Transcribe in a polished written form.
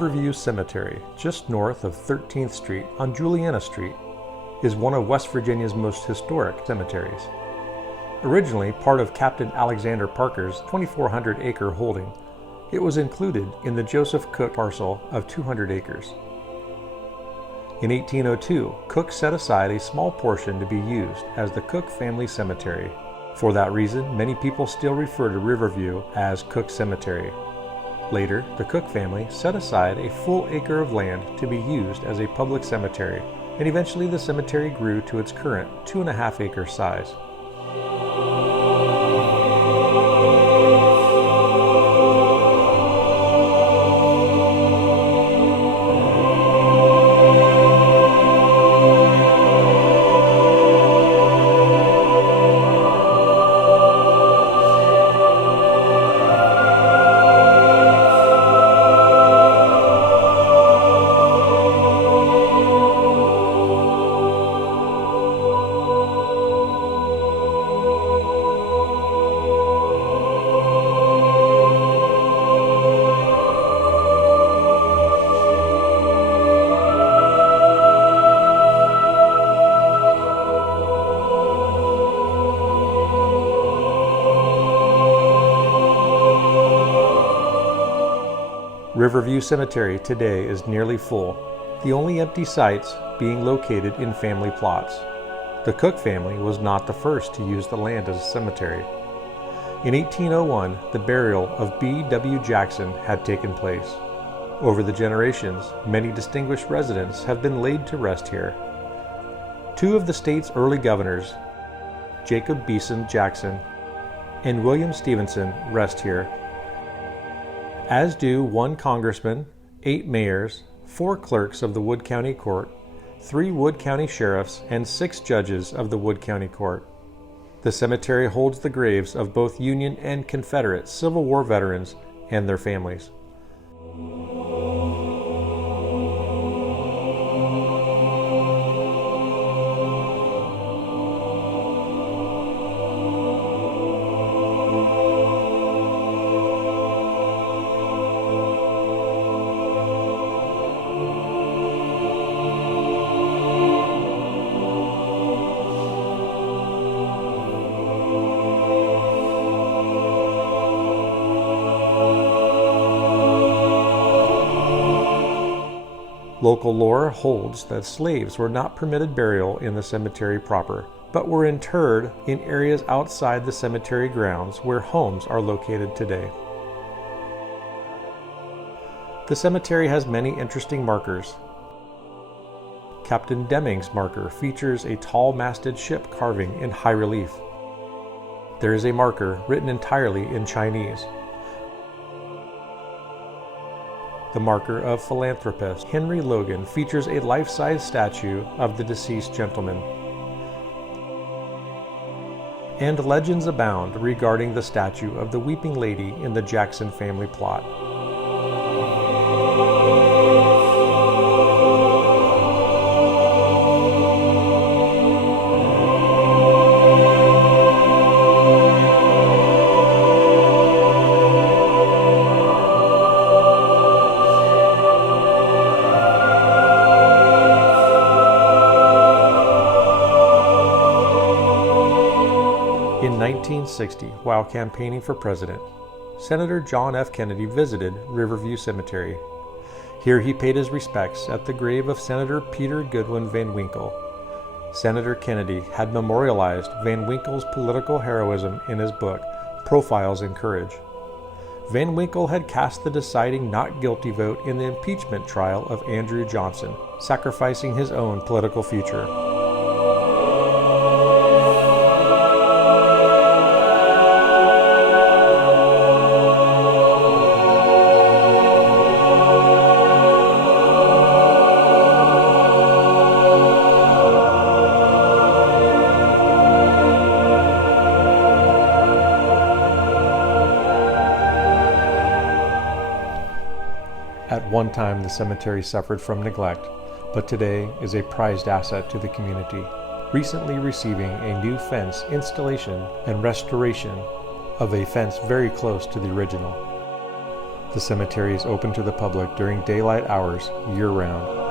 Riverview Cemetery, just north of 13th Street on Juliana Street, is one of West Virginia's most historic cemeteries. Originally part of Captain Alexander Parker's 2,400-acre holding, it was included in the Joseph Cook parcel of 200 acres. In 1802, Cook set aside a small portion to be used as the Cook family cemetery. For that reason, many people still refer to Riverview as Cook Cemetery. Later, the Cook family set aside a full acre of land to be used as a public cemetery, and eventually the cemetery grew to its current 2.5-acre size. Riverview Cemetery today is nearly full, the only empty sites being located in family plots. The Cook family was not the first to use the land as a cemetery. In 1801, the burial of B.W. Jackson had taken place. Over the generations, many distinguished residents have been laid to rest here. Two of the state's early governors, Jacob Beeson Jackson and William Stevenson, rest here, as do 1 congressman, 8 mayors, 4 clerks of the Wood County Court, 3 Wood County sheriffs, and 6 judges of the Wood County Court. The cemetery holds the graves of both Union and Confederate Civil War veterans and their families. Local lore holds that slaves were not permitted burial in the cemetery proper, but were interred in areas outside the cemetery grounds where homes are located today. The cemetery has many interesting markers. Captain Deming's marker features a tall-masted ship carving in high relief. There is a marker written entirely in Chinese. The marker of philanthropist Henry Logan features a life-size statue of the deceased gentleman. And legends abound regarding the statue of the Weeping Lady in the Jackson family plot. In 1960, while campaigning for president, Senator John F. Kennedy visited Riverview Cemetery. Here he paid his respects at the grave of Senator Peter Goodwin Van Winkle. Senator Kennedy had memorialized Van Winkle's political heroism in his book, Profiles in Courage. Van Winkle had cast the deciding not guilty vote in the impeachment trial of Andrew Johnson, sacrificing his own political future. At one time, the cemetery suffered from neglect, but today is a prized asset to the community, recently receiving a new fence installation and restoration of a fence very close to the original. The cemetery is open to the public during daylight hours year-round.